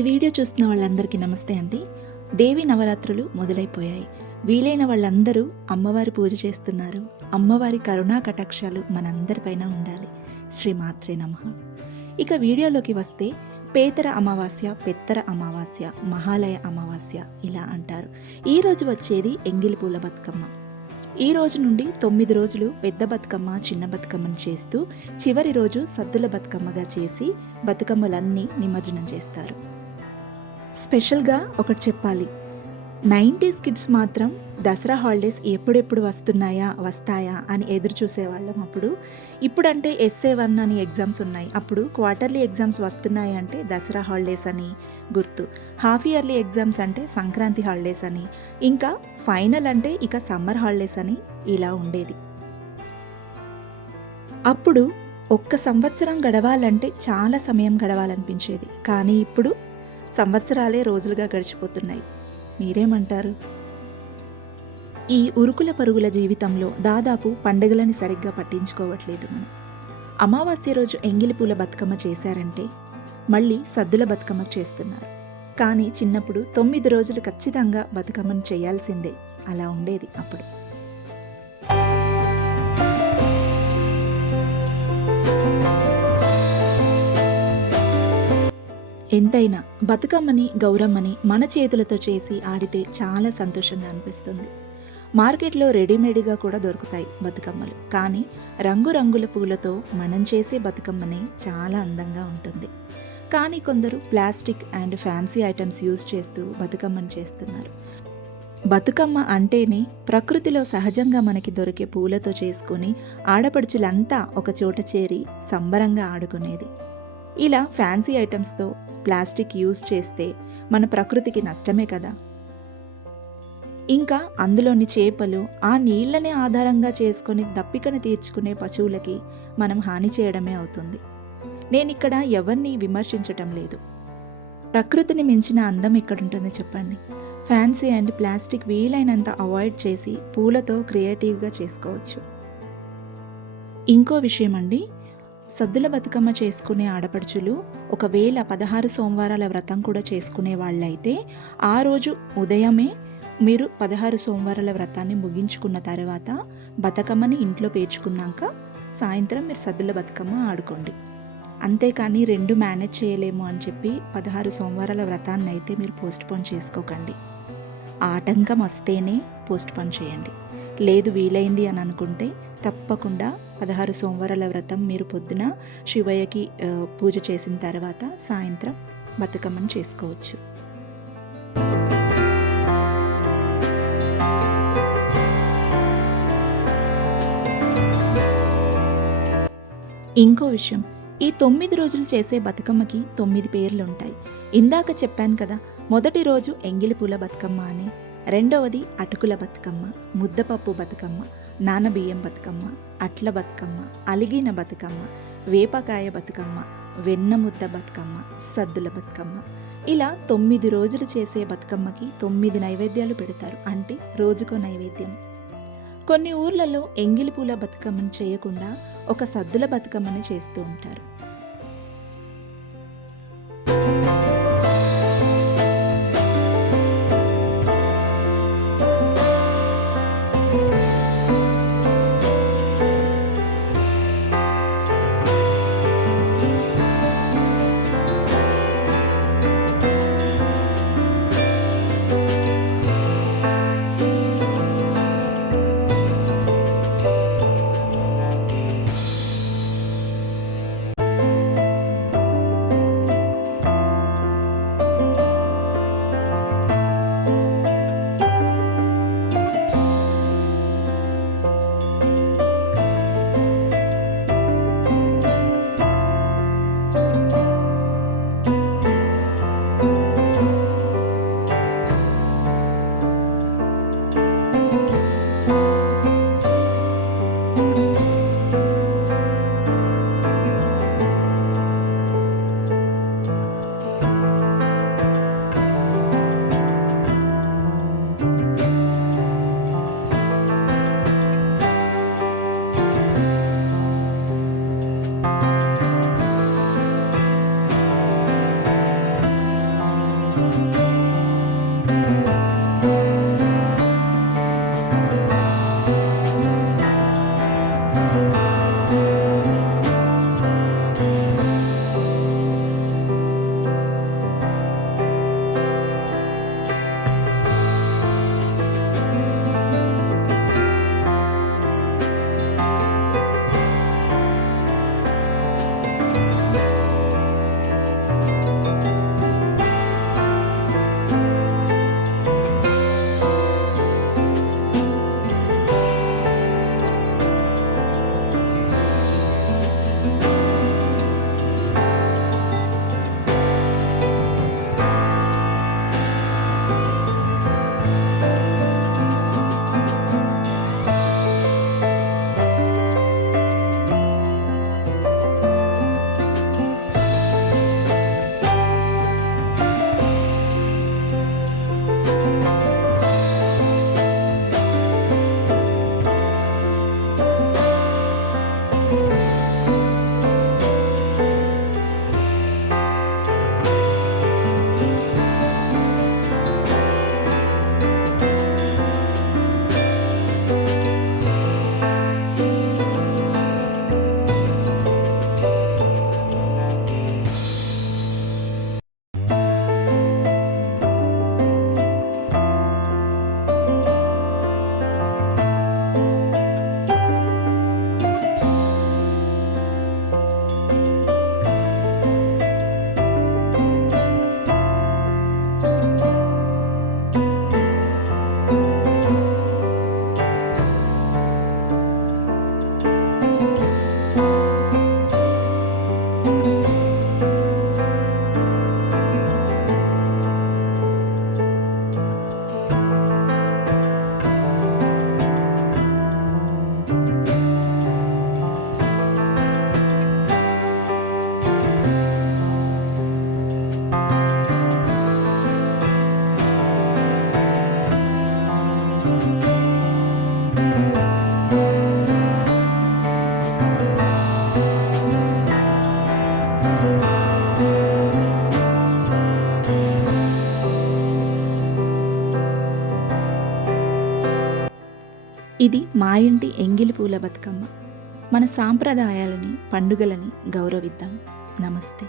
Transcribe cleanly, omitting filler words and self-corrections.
ఈ వీడియో చూస్తున్న వాళ్ళందరికీ నమస్తే అండి. దేవి నవరాత్రులు మొదలైపోయాయి. వీలైన వాళ్ళందరూ అమ్మవారి పూజ చేస్తున్నారు. అమ్మవారి కరుణా కటాక్షాలు మనందరిపైన ఉండాలి. శ్రీమాత్రే నమః. ఇక వీడియోలోకి వస్తే పేతర అమావాస్య, పెత్తర అమావాస్య, మహాలయ అమావాస్య ఇలా అంటారు. ఈ రోజు వచ్చేది ఎంగిలి పూల బతుకమ్మ. ఈ రోజు నుండి 9 రోజులు పెద్ద బతుకమ్మ, చిన్న బతుకమ్మను చేస్తూ చివరి రోజు సద్దుల బతుకమ్మగా చేసి బతుకమ్మలన్నీ నిమజ్జనం చేస్తారు. స్పెషల్గా ఒకటి చెప్పాలి, 90s కిడ్స్ మాత్రం దసరా హాలిడేస్ ఎప్పుడెప్పుడు వస్తాయా అని ఎదురు చూసేవాళ్ళం. ఇప్పుడంటే SA1 అని ఎగ్జామ్స్ ఉన్నాయి. అప్పుడు క్వార్టర్లీ ఎగ్జామ్స్ వస్తున్నాయి అంటే దసరా హాలిడేస్ అని గుర్తు, హాఫ్ ఇయర్లీ ఎగ్జామ్స్ అంటే సంక్రాంతి హాలిడేస్ అని, ఇంకా ఫైనల్ అంటే ఇక సమ్మర్ హాలిడేస్ అని ఇలా ఉండేది. అప్పుడు ఒక్క సంవత్సరం గడవాలంటే చాలా సమయం గడవాలనిపించేది. కానీ ఇప్పుడు సంవత్సరాలే రోజులుగా గడిచిపోతున్నాయి. మీరేమంటారు? ఈ ఉరుకుల పరుగుల జీవితంలో దాదాపు పండుగలని సరిగ్గా పట్టించుకోవట్లేదు మనం. అమావాస్య రోజు ఎంగిలి పూల బతుకమ్మ చేశారంటే మళ్ళీ సద్దుల బతుకమ్మ చేస్తున్నారు. కానీ చిన్నప్పుడు 9 రోజులు ఖచ్చితంగా బతుకమ్మను చేయాల్సిందే, అలా ఉండేది అప్పుడు. ఎంతైనా బతుకమ్మని, గౌరమ్మని మన చేతులతో చేసి ఆడితే చాలా సంతోషంగా అనిపిస్తుంది. మార్కెట్లో రెడీమేడ్గా కూడా దొరుకుతాయి బతుకమ్మలు, కానీ రంగురంగుల పూలతో మనం చేసే బతుకమ్మనే చాలా అందంగా ఉంటుంది. కానీ కొందరు plastic and fancy items use చేస్తూ బతుకమ్మని చేస్తున్నారు. బతుకమ్మ అంటేనే ప్రకృతిలో సహజంగా మనకి దొరికే పూలతో చేసుకుని ఆడపడుచులంతా ఒక చోట చేరి సంబరంగా ఆడుకునేది. ఇలా ఫ్యాన్సీ ఐటమ్స్తో ప్లాస్టిక్ యూజ్ చేస్తే మన ప్రకృతికి నష్టమే కదా. ఇంకా అందులోని చేపలు, ఆ నీళ్లనే ఆధారంగా చేసుకొని దప్పికను తీర్చుకునే పశువులకి మనం హాని చేయడమే అవుతుంది. నేనిక్కడ ఎవరిని విమర్శించటం లేదు. ప్రకృతిని మించిన అందం ఎక్కడుంటుంది చెప్పండి. ఫ్యాన్సీ అండ్ ప్లాస్టిక్ వీలైనంత అవాయిడ్ చేసి పూలతో క్రియేటివ్గా చేసుకోవచ్చు. ఇంకో విషయం అండి, సద్దుల బతుకమ్మ చేసుకునే ఆడపడుచులు ఒకవేళ 16 సోమవారాల వ్రతం కూడా చేసుకునే వాళ్ళైతే ఆ రోజు ఉదయమే మీరు 16 సోమవారాల వ్రతాన్ని ముగించుకున్న తర్వాత బతుకమ్మని ఇంట్లో పేర్చుకున్నాక సాయంత్రం మీరు సద్దుల బతుకమ్మ ఆడుకోండి. అంతేకాని 2 మేనేజ్ చేయలేము అని చెప్పి 16 సోమవారాల వ్రతాన్ని అయితే మీరు పోస్ట్పోన్ చేసుకోకండి. ఆటంకం వస్తేనే పోస్ట్పోన్ చేయండి. లేదు వీలైంది అని అనుకుంటే తప్పకుండా 16 సోమవారాల వ్రతం మీరు పొద్దున శివయ్యకి పూజ చేసిన తర్వాత సాయంత్రం బతుకమ్మను చేసుకోవచ్చు. ఇంకో విషయం, ఈ 9 రోజులు చేసే బతుకమ్మకి 9 పేర్లు ఉంటాయి. ఇందాక చెప్పాను కదా, మొదటి రోజు ఎంగిలి పూల బతుకమ్మ అని, రెండవది అటుకుల బతుకమ్మ, ముద్దపప్పు బతుకమ్మ, నానబియ్యం బతుకమ్మ, అట్ల బతుకమ్మ, అలిగిన బతుకమ్మ, వేపకాయ బతుకమ్మ, వెన్న ముద్ద బతుకమ్మ, సద్దుల బతుకమ్మ. ఇలా 9 రోజులు చేసే బతుకమ్మకి 9 నైవేద్యాలు పెడతారు, అంటే రోజుకో నైవేద్యం. కొన్ని ఊర్లలో ఎంగిలి పూల బతుకమ్మను చేయకుండా ఒక సద్దుల బతుకమ్మని చేస్తూ ఉంటారు. ఇది మా ఇంటి ఎంగిలి పూల బతుకమ్మ. మన సాంప్రదాయాలని, పండుగలని గౌరవిద్దాం. నమస్తే.